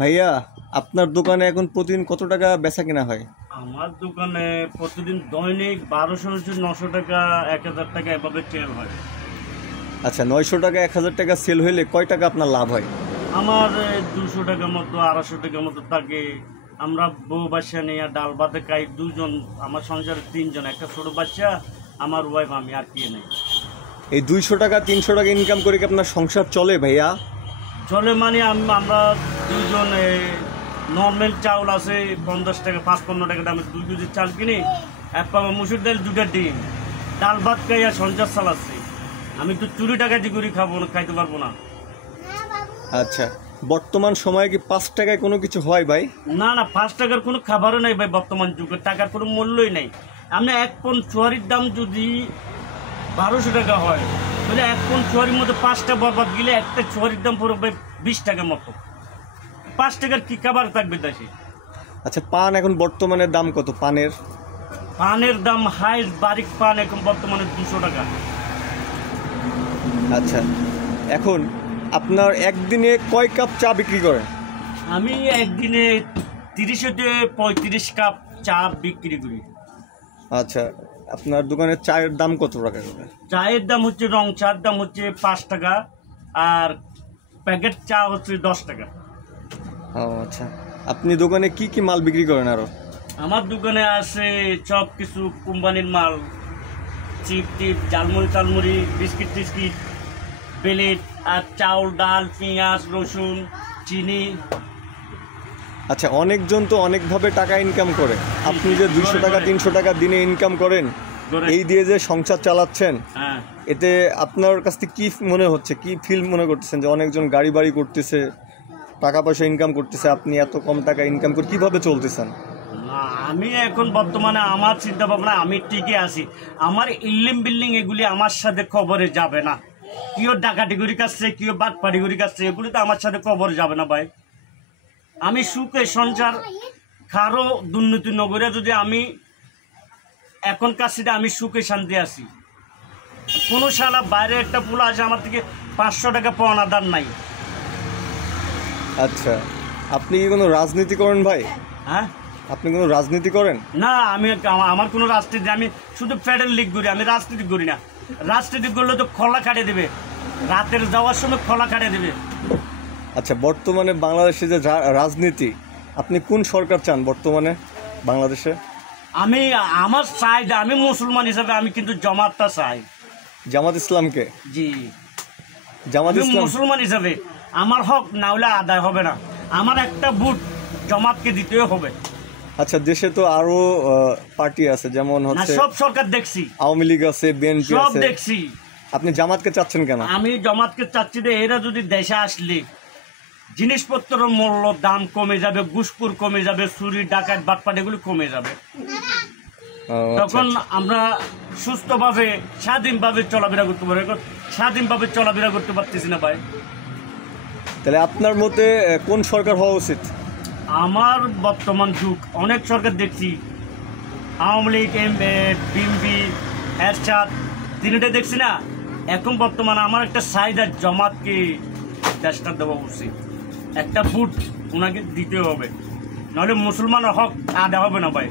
ভাইয়া, আপনার দোকানে এখন প্রতিদিন কত টাকা বেচা কেনা হয়? আমার দোকানে প্রতিদিন দৈনিক 1200 900 টাকা 1000 টাকা এভাবে সেল হয়। আচ্ছা, 900 টাকা 1000 টাকা সেল হইলে কয় টাকা আপনার লাভ হয়? আমার 200 টাকার মতো 250 টাকার মতো থাকে। আমরা বউ বাচ্চা নিয়ে ডাল ভাতে খাই দুজন, আমার সংসারে 3 জন, একটা ছোট বাচ্চা, আমার ওয়াইফ, আমি আর কি নেই। এই 200 টাকা 300 টাকা ইনকাম করে কি আপনার সংসার চলে ভাইয়া? চলে মানে আমরা দুজন নর্মাল চাউল আছে 50 টাকা 5-15 টাকা দামের 2 কেজি চাল কিনি, 1 পাওয়া মুসুর ডাল, 2টা ডিম, ডাল ভাত খাই আর সংসার চালাচ্ছি। আমি তো চুরি টাকা দিয়ে করে খাইতে পারবো না। আচ্ছা, বর্তমান সময়ে কি 5 টাকায় কোনো কিছু হয় ভাই? না না, 5 টাকার কোনো খাবারও নাই ভাই। বর্তমান যুগে টাকার কোনো মূল্যই নাই। আপনি 1 পণ চুয়ারির দাম যদি 1200 টাকা হয়, তাহলে 1 পণ চুয়ারির মধ্যে 5টা বরবাদ গেলে একটা চুয়ারির দাম পড়বে ভাই 20 টাকা মতো। 5 টাকার কি খাবার থাকবে দেশে? আচ্ছা, পান এখন বর্তমানে দাম কত? পানের দাম হাইস্ট বারিক পান এখন বর্তমানে 200 টাকা। আচ্ছা, এখন আপনার একদিনে কয় কাপ চা বিক্রি করেন? আমি একদিনে 30 থেকে 35 কাপ চা বিক্রি করি। আচ্ছা, আপনার দোকানের চায়ের দাম কত টাকা করে? চায়ের দাম হচ্ছে, রং চার দাম হচ্ছে 5 টাকা, আর প্যাকেট চা হচ্ছে 10 টাকা। ও আচ্ছা, আপনি দোকানে কি কি মাল বিক্রি করেন আরো? আমার দোকানে আছে সব কিছু কোম্পানির মাল, চিপ টিপ, ঝালমুড়ি টালমুড়ি, বিস্কিট টিস্কিট, প্লেট, আর চাউল, ডাল, পেঁয়াজ, রসুন, চিনি। আচ্ছা, অনেকজন তো অনেকভাবে টাকা ইনকাম করে। আপনি যে 200 টাকা 300 টাকা দিনে ইনকাম করেন, এই দিয়ে যে সংসার চালাচ্ছেন, এতে আপনার কাছ থেকে কি মনে হচ্ছে, কি ফিল মনে করতেছেন যে অনেকজন গাড়ি বাড়ি করতেছে, টাকা পয়সা ইনকাম করতেছে, আপনি এত কম টাকা ইনকাম করে কিভাবে চলতেছেন? আমি এখন বর্তমানে আমার চিন্তা ভাবনা, আমি ঠিকই আছি। আমার ইল্লিম বিল্ডিং এগুলি আমার সাথে খবরে যাবে না। কেউ ডাকাতি করে কাছে, কেউ বাটপাড়ি করে কাছে, এগুলি তো আমার সাথে খবরে যাবে না ভাই। আমি সুখে সংসার, কারো দুর্নীতি নগরে যদি আমি এখন কাছে আমি সুখে শান্তি আছি। কোনো শালা বাইরে একটা পোলা আছে আমার থেকে 500 টাকা পাওনা দান নাই। আচ্ছা, আপনি কি কোনো রাজনীতি করেন ভাই? হ্যাঁ, আপনি কোনো রাজনীতি করেন? না, আমার কোনো রাজনীতি, আমি শুধু ফেডারেল লিগ করি, আমি রাজনীতি করি না। রাজনীতি করলে তো খোলা কাটিয়ে দেবে, রাতের যাওয়ার সময় খোলা কাটিয়ে দেবে। আচ্ছা, বর্তমানে বাংলাদেশে যে রাজনীতি, আপনি কোন সরকার চান বর্তমানে বাংলাদেশে? আমার চাই, আমি মুসলমান হিসাবে আমি কিন্তু জামাতটা চাই। জামাত ইসলামকে? জি, জামাত ইসলাম মুসলমান হিসাবে আমার হক না হলে আদায় হবে না। আমার একটা ভোট জামাতকে দিতেই হবে। আচ্ছা, দেশে তো আরো পার্টি আছে, যেমন হচ্ছে সব সরকার দেখছি, আওয়ামী লীগ আছে, বিএনপি সব আছে, দেখছি। আপনি জামাতকে চাচ্ছেন কেন? আমি জামাতকে চাচ্ছি যে এরা যদি দেশে আসলে জিনিসপত্রের মূল্য দাম কমে যাবে, ঘুষখোর কমে যাবে, চুরি ডাকাত বাটপাট এগুলো কমে যাবে। তখন আমরা সুস্থভাবে স্বাধীনভাবে চলাফেরা করতে পারবো। এখন স্বাধীনভাবে চলাফেরা করতে পারতেছি না ভাই। তাহলে আপনার মতে কোন সরকার হওয়া উচিত? আমার বর্তমান যুগ অনেক সরকার দেখছি, আওয়ামী লীগ, বিএনপি, এরশাদ, তিনটা দেখছি না। এখন বর্তমানে আমার একটা চাহিদা, জামাতকে দেশটা দেওয়া উচিত। একটা ভোট ওনাকে দিতে হবে, নাহলে মুসলমানের হক আদায় হবে না ভাই।